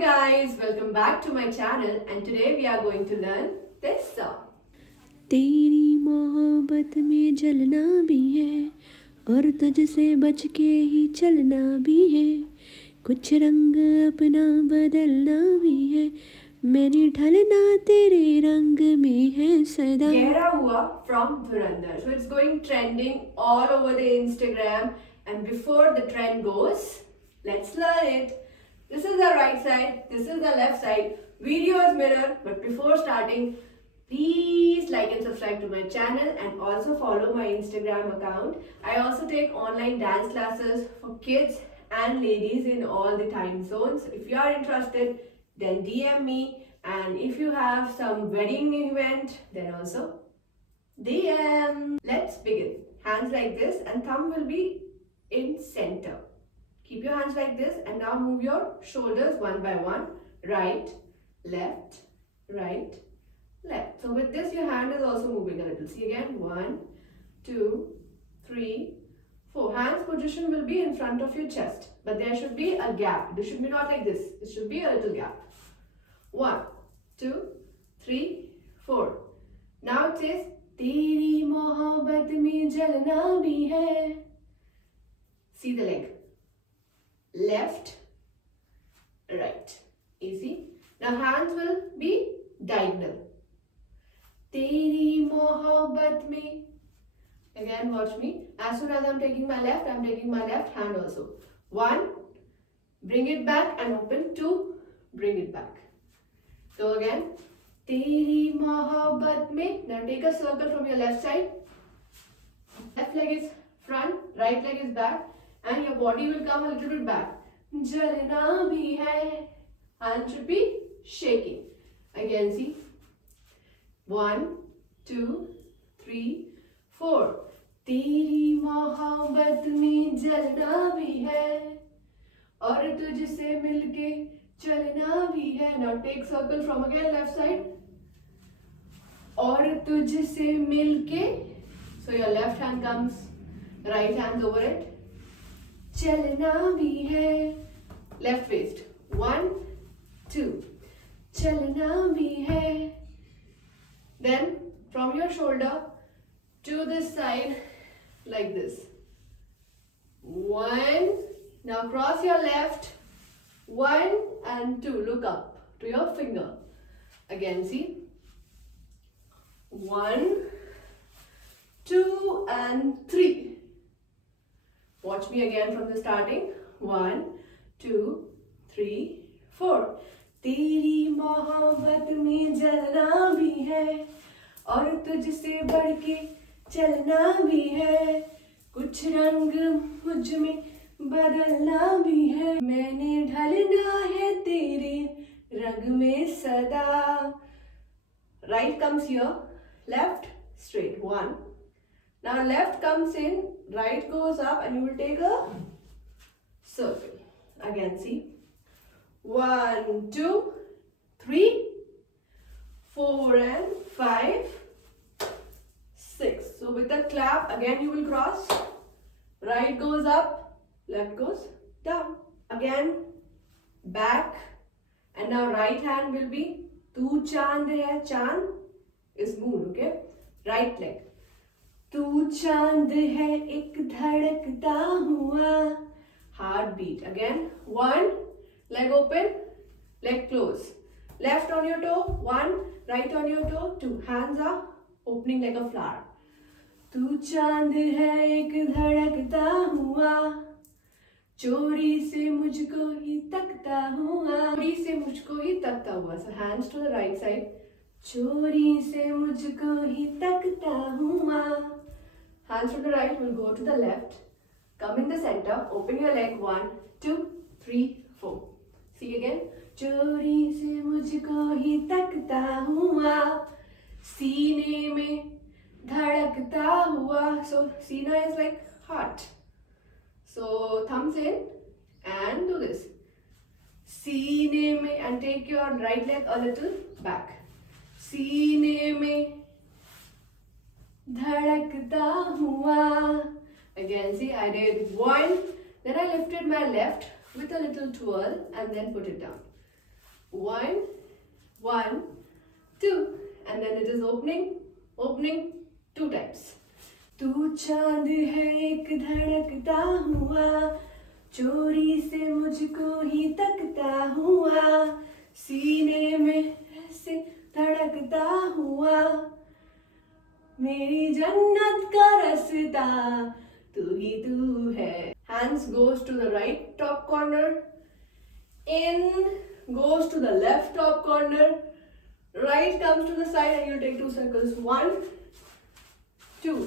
guys, welcome back to my channel and today we are going to learn this song. तेरी मोहब्बत में जलना भी है और तुझसे बच के ही चलना भी है कुछ रंग अपना बदलना भी है मैंने ढलना तेरे रंग में है सदा Gehra Hua from Dhurandhar. So it's going trending all over the Instagram, and before the trend goes, let's learn it. This is the right side, this is the left side. Video is mirror, but before starting, please like and subscribe to my channel and also follow my Instagram account. I also take online dance classes for kids and ladies in all the time zones. If you are interested, then DM me, and if you have some wedding event, then also DM. Let's begin. Hands like this and thumb will be in center. Keep your hands like this and now move your shoulders one by one. Right, left, right, left. So with this your hand is also moving a little. See again, 1, 2, 3, 4. Hands position will be in front of your chest, but there should be a gap. This should be not like this. It should be a little gap. 1, 2, 3, 4. Now it says तेरी मोहब्बत में जलना भी है. See the leg. Left, right. Easy. Now hands will be diagonal. तेरी मोहब्बत में. Again watch me. As soon as I'm taking my left, I'm taking my left hand also. 1, bring it back and open. 2, bring it back. So again, तेरी मोहब्बत में. Now take a circle from your left side. Left leg is front, right leg is back, and your body will come a little bit back. जलना भी है. Hand should be shaking. Again, see. 1, 2, 3, 4. तेरी मोहब्बत में जलना भी है और तुझसे मिलके चलना भी है. Now take circle from again left side. और तुझसे मिलके. So your left hand comes, right hand over it. चलना भी है. Left waist. 1, 2. चलना भी है. Then from your shoulder to this side like this. 1. Now cross your left. 1 and 2. Look up to your finger. Again, see. 1, 2 and 3. Watch me again from the starting. 1, 2, 3, 4. तेरी मोहब्बत में जलना भी है और तुझसे बढ़ के चलना भी है कुछ रंग मुझ में बदलना भी है मैंने ढलना है तेरे रंग में सदा. Right comes here, left straight. 1. Now left comes in, right goes up, and you will take a circle. Again, see. 1, 2, 3, 4 and 5, 6. So with the clap, again you will cross. Right goes up, left goes down. Again, back, and now right hand will be तू चांद है. चांद is moon, okay? Right leg. तू चांद है एक धड़कता हुआ. Heartbeat. Again, 1, leg open, leg close. Left on your toe, 1, right on your toe, 2. Hands are opening like a flower. तू चांद है एक धड़कता हुआ चोरी से मुझको ही तकता हुआ. चोरी से मुझको ही तकता हुआ. So hands to the right side. चोरी से मुझको ही तकता हुआ. Hands to the right will go to the left. Come in the center. Open your leg. 1, 2, 3, 4. See again. चोरी से मुझको ही तकता हुआ सीने में धड़कता हुआ. So सीना is like heart. So thumbs in and do this. सीने में, and take your right leg a little back. सीने में धड़कता हुआ. Again, see, I did 1, then I lifted my left with a little twirl and then put it down. 1, 1, 2, and then it is opening, opening 2 times. तू चांद है एक धड़कता हुआ, चोरी से मुझको ही तकता हुआ, सीने में ऐसे धड़कता हुआ, मेरी जन्नत का रास्ता तू ही तू है. Hands goes to the right top corner, in goes to the left top corner, right comes to the side, and you take 2 circles. 1, 2.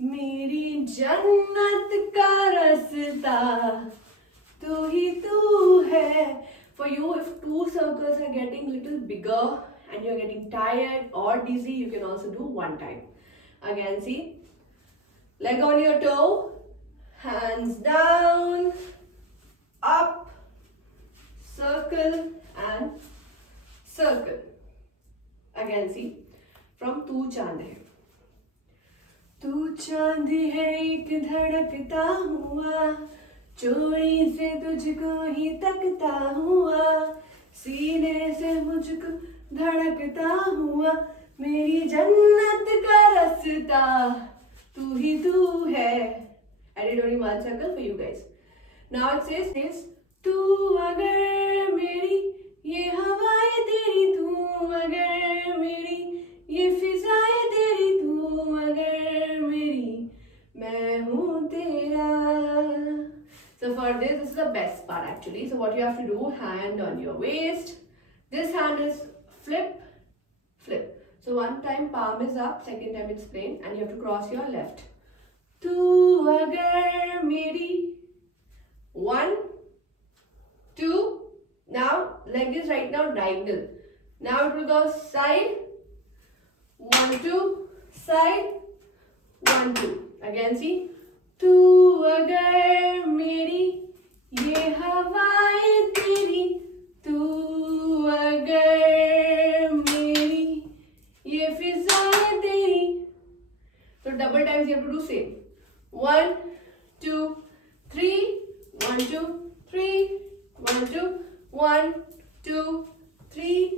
मेरी जन्नत का रास्ता तू ही तू है. For you, if 2 circles are getting little bigger and you're getting tired or dizzy, you can also do 1 time. Again, see, leg on your toe, hands down, up, circle and circle. Again, see, from तू चांद है. तू चांद है एक धड़कता हुआ, चोरी से तुझको ही तकता हुआ, सीने से मुझको धड़कता हुआ, मेरी जन्नत का रास्ता तू ही तू है. I did only 1 circle for you guys. Now it says तू अगर मेरी ये हवाएं तेरी, तू अगर मेरी ये फिजाएं तेरी, तू अगर मेरी मैं हूँ तेरा. So for this is the best part actually. So what you have to do, hand on your waist. This hand is flip, flip. So 1 time palm is up, 2nd time it's plain, and you have to cross your left. तू अगर मेरी 1, 2. Now leg is right now diagonal. Now it will go side, 1, 2, side, 1, 2. Again see, तू अगर मेरी ये हवाएं तेरी, तू अगर मेरी ये फिजाएं तेरी. So double times you have to do same. 1, 2, 3, 1, 2, 3, 1, 2, 1, 2, 3,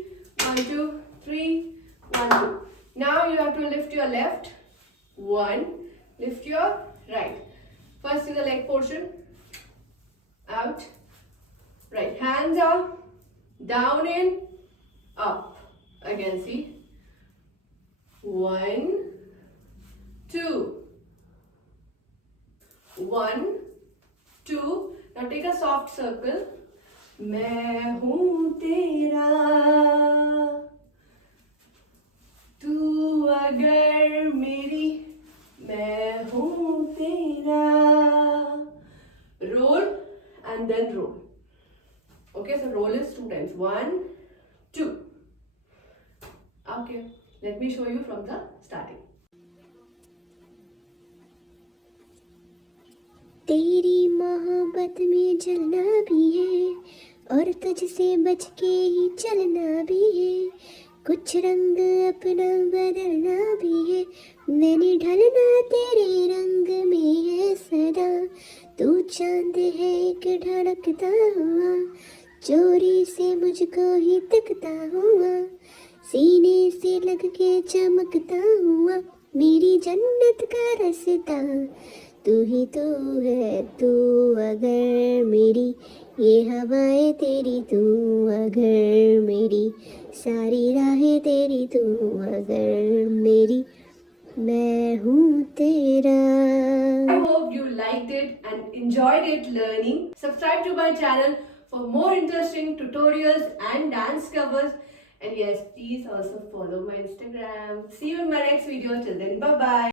1, 2, 3, 1, 2. Now you have to lift your left. 1, lift your right. First is the leg portion. Out. Right. Hands up. Down in. Up. Again, see. 1, 2. 1, 2. Now take a soft circle. मैं हूँ तेरा, तू अगर मेरी मैं हूँ तेरा. Roll and then roll. Okay, so roll is 2 times. 1, 2. Okay, let me show you from the starting. तेरी मोहब्बत में जलना भी है और तुझसे बच के ही चलना भी है, कुछ रंग अपना बदलना भी है, मैंने ढलना तेरे रंग में है सदा. तू चांद है एक धड़कता हुआ, चोरी से मुझको ही तकता हुआ, सीने से लग के चमकता हुआ, मेरी जन्नत का रास्ता तू ही तू है. तू अगर मेरी ये हवाएं तेरी, तू अगर मेरी सारी राहें तेरी, तू अगर मेरी मैं हूँ तेरा. I hope you liked it and enjoyed it learning. Subscribe to my channel for more interesting tutorials and dance covers. And yes, please also follow my Instagram. See you in my next video. Till then, bye bye.